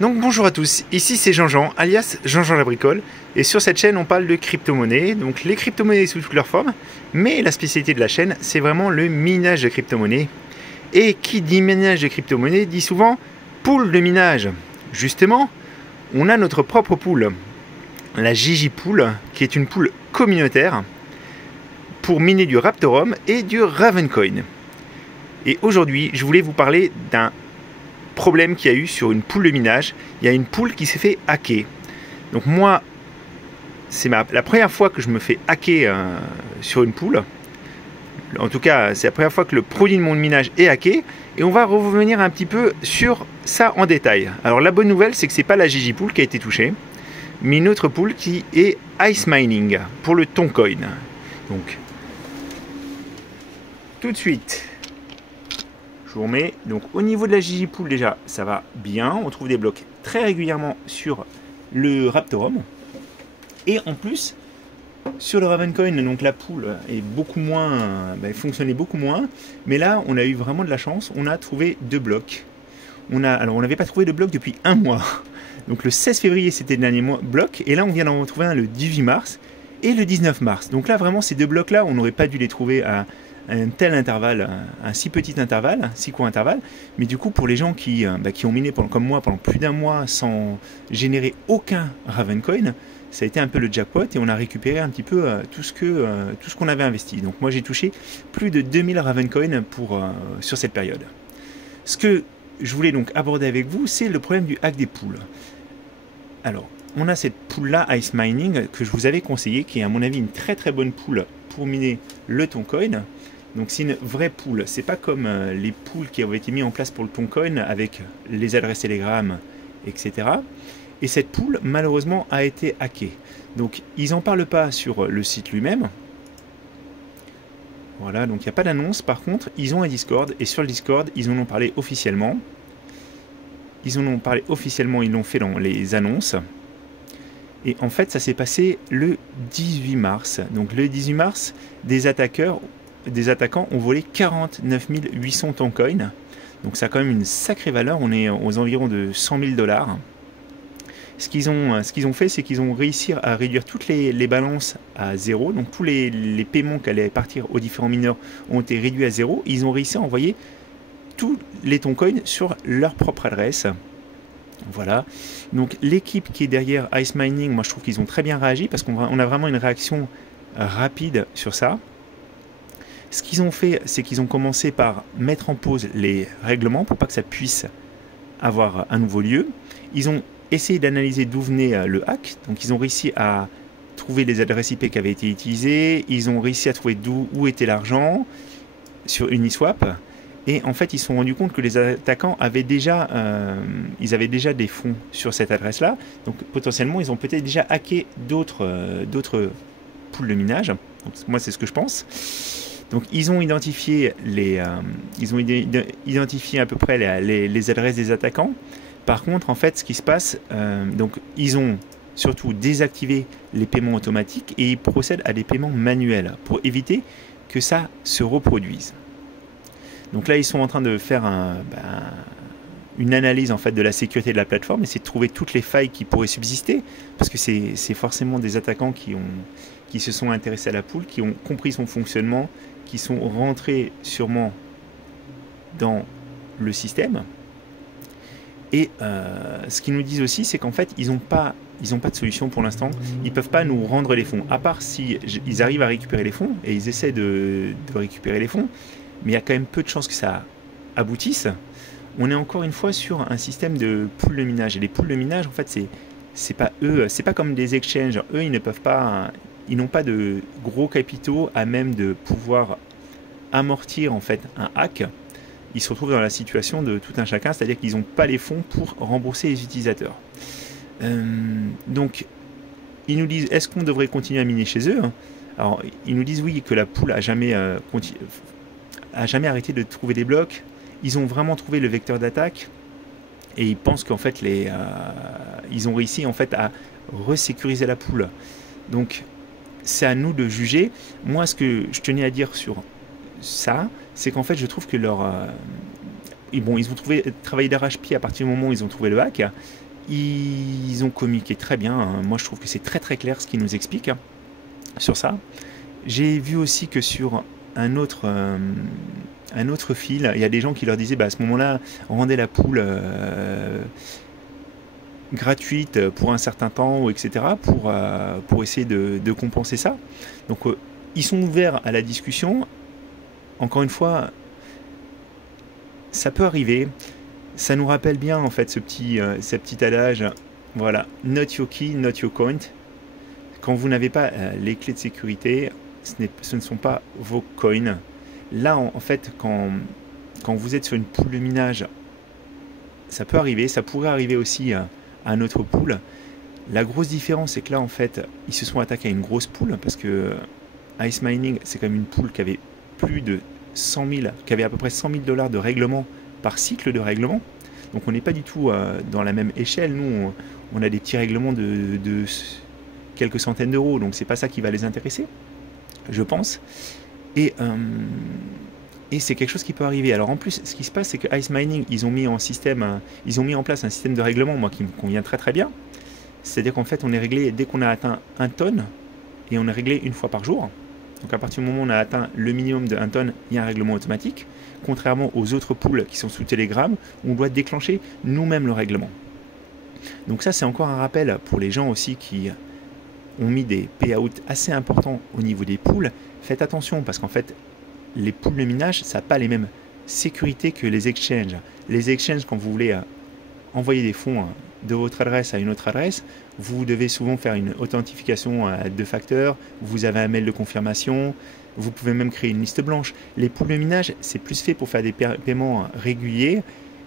Donc bonjour à tous, ici c'est Jean-Jean, alias Jean-Jean la Bricole, et sur cette chaîne on parle de crypto-monnaies, donc les crypto-monnaies sous toutes leurs formes, mais la spécialité de la chaîne c'est vraiment le minage de crypto-monnaies. Et qui dit minage de crypto-monnaies dit souvent pool de minage. Justement, on a notre propre pool, la Gigi Pool, qui est une pool communautaire pour miner du Raptorum et du Ravencoin. Et aujourd'hui, je voulais vous parler d'un problème qu'il y a eu sur une pool de minage. Il y a une pool qui s'est fait hacker. Donc moi, c'est la première fois que je me fais hacker sur une pool. En tout cas, c'est la première fois que le produit de mon minage est hacké. Et on va revenir un petit peu sur ça en détail. Alors la bonne nouvelle, c'est que c'est pas la Gigi Pool qui a été touchée, mais une autre pool qui est Ice Mining pour le Toncoin. Donc, tout de suite, je vous remets. Donc au niveau de la Gigi Pool, déjà, ça va bien. On trouve des blocs très régulièrement sur le Raptorum. Et en plus, sur le Ravencoin, donc la pool est beaucoup moins, fonctionnait beaucoup moins. Mais là, on a eu vraiment de la chance. On a trouvé deux blocs. Alors, on n'avait pas trouvé de bloc depuis un mois. Donc le 16 février, c'était le dernier bloc. Et là, on vient d'en retrouver un le 18 mars et le 19 mars. Donc là, vraiment, ces deux blocs-là, on n'aurait pas dû les trouver à un tel intervalle, un si petit intervalle, si court intervalle. Mais du coup, pour les gens qui ont miné comme moi pendant plus d'un mois sans générer aucun Ravencoin, ça a été un peu le jackpot et on a récupéré un petit peu tout ce qu'on avait investi. Donc moi, j'ai touché plus de 2000 Ravencoin sur cette période. Ce que je voulais donc aborder avec vous, c'est le problème du hack des pools. Alors, on a cette pool-là, Ice Mining, que je vous avais conseillé, qui est à mon avis une très très bonne pool pour miner le Toncoin. Donc c'est une vraie pool, c'est pas comme les pools qui avaient été mis en place pour le Toncoin avec les adresses Telegram, etc. Et cette pool, malheureusement, a été hackée. Donc ils n'en parlent pas sur le site lui-même. Voilà, donc il n'y a pas d'annonce. Par contre, ils ont un Discord, et sur le Discord, ils en ont parlé officiellement. Ils en ont parlé officiellement, ils l'ont fait dans les annonces. Et en fait, ça s'est passé le 18 mars. Donc le 18 mars, des attaquants ont volé 49 800 Toncoin. Donc ça a quand même une sacrée valeur, on est aux environs de 100 000 $. Ce qu'ils ont fait, c'est qu'ils ont réussi à réduire toutes les balances à zéro. Donc tous les paiements qui allaient partir aux différents mineurs ont été réduits à zéro. Ils ont réussi à envoyer tous les Toncoin sur leur propre adresse. Voilà. Donc l'équipe qui est derrière Ice Mining, moi je trouve qu'ils ont très bien réagi parce qu'on a vraiment une réaction rapide sur ça. Ce qu'ils ont fait, c'est qu'ils ont commencé par mettre en pause les règlements pour pas que ça puisse avoir un nouveau lieu. Ils ont essayé d'analyser d'où venait le hack. Donc ils ont réussi à trouver les adresses IP qui avaient été utilisées. Ils ont réussi à trouver où était l'argent sur Uniswap. Et en fait, ils se sont rendus compte que les attaquants avaient déjà, des fonds sur cette adresse-là. Donc potentiellement, ils ont peut-être déjà hacké d'autres pools de minage. Donc, moi, c'est ce que je pense. Donc ils ont identifié à peu près les adresses des attaquants. Par contre, en fait, ce qui se passe, donc ils ont surtout désactivé les paiements automatiques et ils procèdent à des paiements manuels pour éviter que ça se reproduise. Donc là, ils sont en train de faire une analyse en fait de la sécurité de la plateforme, essayer de trouver toutes les failles qui pourraient subsister, parce que c'est forcément des attaquants qui se sont intéressés à la pool, qui ont compris son fonctionnement, qui sont rentrés sûrement dans le système. Et ce qu'ils nous disent aussi, c'est qu'en fait, ils n'ont pas de solution pour l'instant. Ils ne peuvent pas nous rendre les fonds, à part si ils arrivent à récupérer les fonds, et ils essaient de récupérer les fonds, mais il y a quand même peu de chances que ça aboutisse. On est encore une fois sur un système de pool de minage. Et les pools de minage, en fait, c'est pas eux, c'est pas comme des exchanges. Eux, ils ne peuvent pas, ils n'ont pas de gros capitaux à même de pouvoir amortir en fait un hack. Ils se retrouvent dans la situation de tout un chacun, c'est-à-dire qu'ils n'ont pas les fonds pour rembourser les utilisateurs. Donc, ils nous disent, est-ce qu'on devrait continuer à miner chez eux? Alors, ils nous disent oui, que la pool a jamais arrêté de trouver des blocs. Ils ont vraiment trouvé le vecteur d'attaque et ils pensent qu'en fait ils ont réussi en fait à resécuriser la pool. Donc c'est à nous de juger. Moi, ce que je tenais à dire sur ça, c'est qu'en fait je trouve que ils ont travaillé d'arrache-pied à partir du moment où ils ont trouvé le hack. Ils ont communiqué très bien, hein. Moi je trouve que c'est très très clair ce qu'ils nous expliquent, hein, sur ça. J'ai vu aussi que sur un autre fil, il y a des gens qui leur disaient, bah, à ce moment-là, rendez la pool gratuite pour un certain temps, etc., pour essayer de compenser ça. Donc ils sont ouverts à la discussion. Encore une fois, ça peut arriver. Ça nous rappelle bien en fait ce petit adage, voilà, not your key, not your coin. Quand vous n'avez pas les clés de sécurité, ce ne sont pas vos coins. Là, en fait, quand vous êtes sur une pool de minage, ça peut arriver, ça pourrait arriver aussi à notre pool. La grosse différence, c'est que là, en fait, ils se sont attaqués à une grosse pool, parce que Ice Mining, c'est quand même une pool qui avait plus de 100 000, qui avait à peu près 100 000 $ de règlement par cycle de règlement. Donc on n'est pas du tout dans la même échelle. Nous, on a des petits règlements de quelques centaines d'euros, donc c'est pas ça qui va les intéresser, je pense. Et c'est quelque chose qui peut arriver. Alors en plus, ce qui se passe, c'est que Ice Mining, ils ont mis en place un système de règlement, moi, qui me convient très très bien. C'est-à-dire qu'en fait, on est réglé dès qu'on a atteint 1 tonne, et on est réglé une fois par jour. Donc à partir du moment où on a atteint le minimum de 1 tonne, il y a un règlement automatique. Contrairement aux autres pools qui sont sous Telegram, on doit déclencher nous-mêmes le règlement. Donc ça, c'est encore un rappel pour les gens aussi qui ont mis des payouts assez importants au niveau des pools. Faites attention, parce qu'en fait, les pools de minage, ça n'a pas les mêmes sécurités que les exchanges. Les exchanges, quand vous voulez envoyer des fonds de votre adresse à une autre adresse, vous devez souvent faire une authentification à 2 facteurs, vous avez un mail de confirmation, vous pouvez même créer une liste blanche. Les pools de minage, c'est plus fait pour faire des paiements réguliers,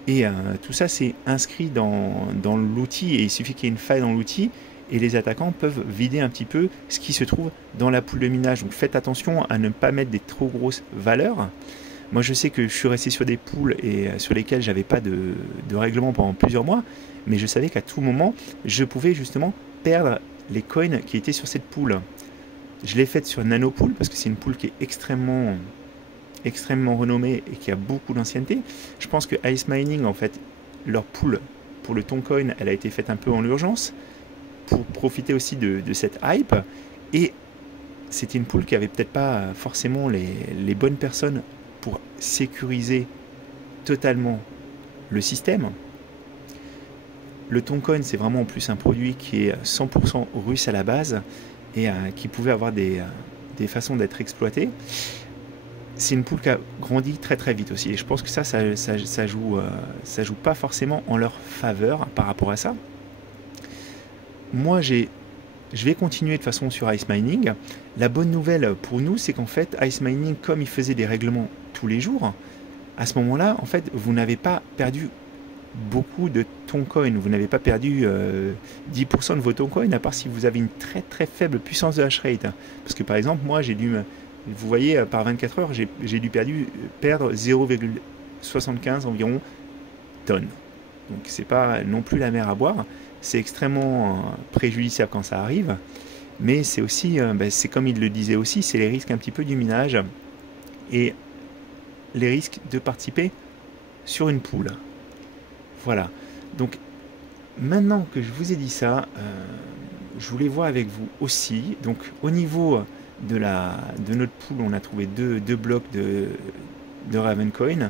et tout ça, c'est inscrit dans l'outil, et il suffit qu'il y ait une faille dans l'outil, et les attaquants peuvent vider un petit peu ce qui se trouve dans la pool de minage. Donc faites attention à ne pas mettre des trop grosses valeurs. Moi, je sais que je suis resté sur des pools et sur lesquels j'avais pas de règlement pendant plusieurs mois, mais je savais qu'à tout moment, je pouvais justement perdre les coins qui étaient sur cette pool. Je l'ai faite sur Nanopool parce que c'est une pool qui est extrêmement renommée et qui a beaucoup d'ancienneté. Je pense que Ice Mining, en fait, leur pool pour le Toncoin, elle a été faite un peu en urgence pour profiter aussi de cette hype, et c'était une pool qui avait peut-être pas forcément les bonnes personnes pour sécuriser totalement le système. Le Toncoin, c'est vraiment en plus un produit qui est 100% russe à la base et qui pouvait avoir des façons d'être exploité. C'est une pool qui a grandi très très vite aussi, et je pense que ça joue pas forcément en leur faveur par rapport à ça. Moi, je vais continuer de toute façon sur Ice Mining. La bonne nouvelle pour nous, c'est qu'en fait, Ice Mining, comme il faisait des règlements tous les jours, à ce moment-là, en fait, vous n'avez pas perdu beaucoup de Toncoin. Vous n'avez pas perdu 10% de vos Toncoin, à part si vous avez une très très faible puissance de hash rate. Parce que par exemple, moi, vous voyez, par 24 heures, j'ai dû perdre 0,75 environ tonnes. Donc c'est pas non plus la mer à boire. C'est extrêmement préjudiciable quand ça arrive, mais c'est aussi, c'est comme il le disait aussi, c'est les risques un petit peu du minage et les risques de participer sur une pool. Voilà. Donc maintenant que je vous ai dit ça, je voulais voir avec vous aussi. Donc au niveau de notre pool, on a trouvé deux blocs de Ravencoin.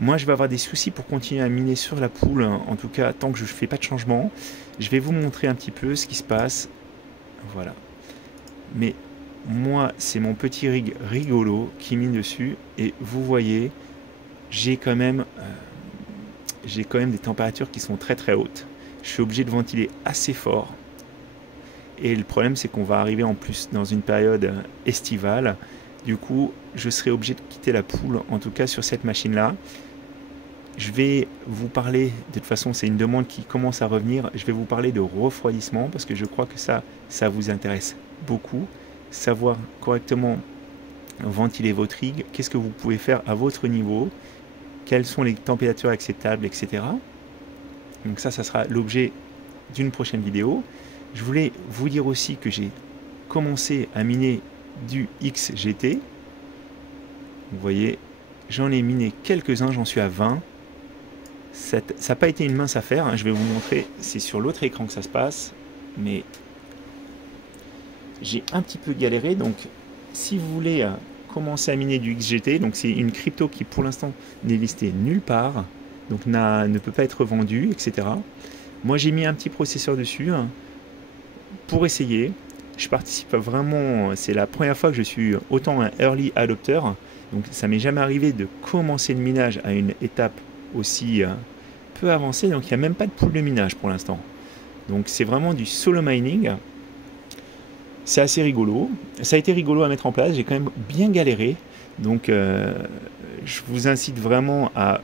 Moi, je vais avoir des soucis pour continuer à miner sur la pool, en tout cas tant que je ne fais pas de changement. Je vais vous montrer un petit peu ce qui se passe. Voilà. Mais moi, c'est mon petit rig rigolo qui mine dessus. Et vous voyez, j'ai quand même des températures qui sont très très hautes. Je suis obligé de ventiler assez fort. Et le problème, c'est qu'on va arriver en plus dans une période estivale. Du coup, je serai obligé de quitter la pool, en tout cas sur cette machine-là. Je vais vous parler, de toute façon, c'est une demande qui commence à revenir. Je vais vous parler de refroidissement parce que je crois que ça vous intéresse beaucoup. Savoir correctement ventiler votre rig, qu'est-ce que vous pouvez faire à votre niveau, quelles sont les températures acceptables, etc. Donc ça sera l'objet d'une prochaine vidéo. Je voulais vous dire aussi que j'ai commencé à miner du XGT. Vous voyez, j'en ai miné quelques-uns, j'en suis à 20. Ça n'a pas été une mince affaire, hein. Je vais vous montrer, c'est sur l'autre écran que ça se passe, mais j'ai un petit peu galéré. Donc si vous voulez commencer à miner du XGT, donc c'est une crypto qui pour l'instant n'est listée nulle part, donc ne peut pas être vendue, etc. Moi j'ai mis un petit processeur dessus hein, pour essayer. Je participe vraiment, c'est la première fois que je suis autant un early adopter, donc ça m'est jamais arrivé de commencer le minage à une étape aussi peu avancée, donc il n'y a même pas de pool de minage pour l'instant. Donc c'est vraiment du solo mining. C'est assez rigolo. Ça a été rigolo à mettre en place. J'ai quand même bien galéré. Donc je vous incite vraiment à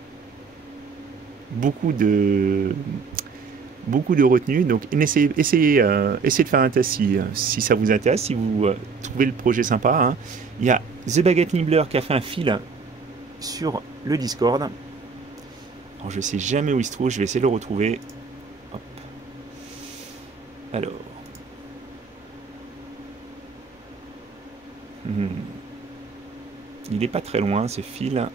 beaucoup de retenue. Donc essayez de faire un test si ça vous intéresse, si vous trouvez le projet sympa. Hein. Il y a The Baguette Nibbler qui a fait un fil sur le Discord. Alors je sais jamais où il se trouve. Je vais essayer de le retrouver. Hop. Alors. Il n'est pas très loin ce fil.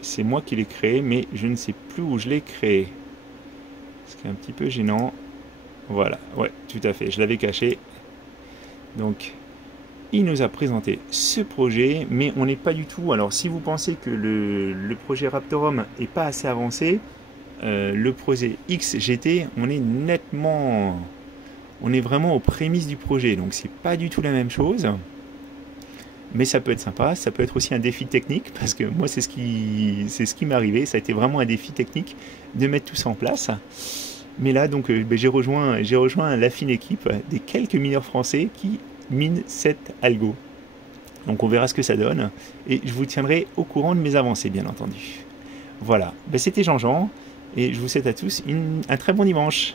C'est moi qui l'ai créé, mais je ne sais plus où je l'ai créé. Ce qui est un petit peu gênant. Voilà, ouais, tout à fait, je l'avais caché. Donc, il nous a présenté ce projet, mais on n'est pas du tout... Alors, si vous pensez que le projet Raptorum n'est pas assez avancé, le projet XGT, on est nettement... On est vraiment aux prémices du projet, donc c'est pas du tout la même chose. Mais ça peut être sympa, ça peut être aussi un défi technique, parce que moi c'est ce qui m'est arrivé, ça a été vraiment un défi technique de mettre tout ça en place. Mais là donc j'ai rejoint la fine équipe des quelques mineurs français qui minent cette algo. Donc on verra ce que ça donne, et je vous tiendrai au courant de mes avancées bien entendu. Voilà, c'était Jean-Jean, et je vous souhaite à tous un très bon dimanche.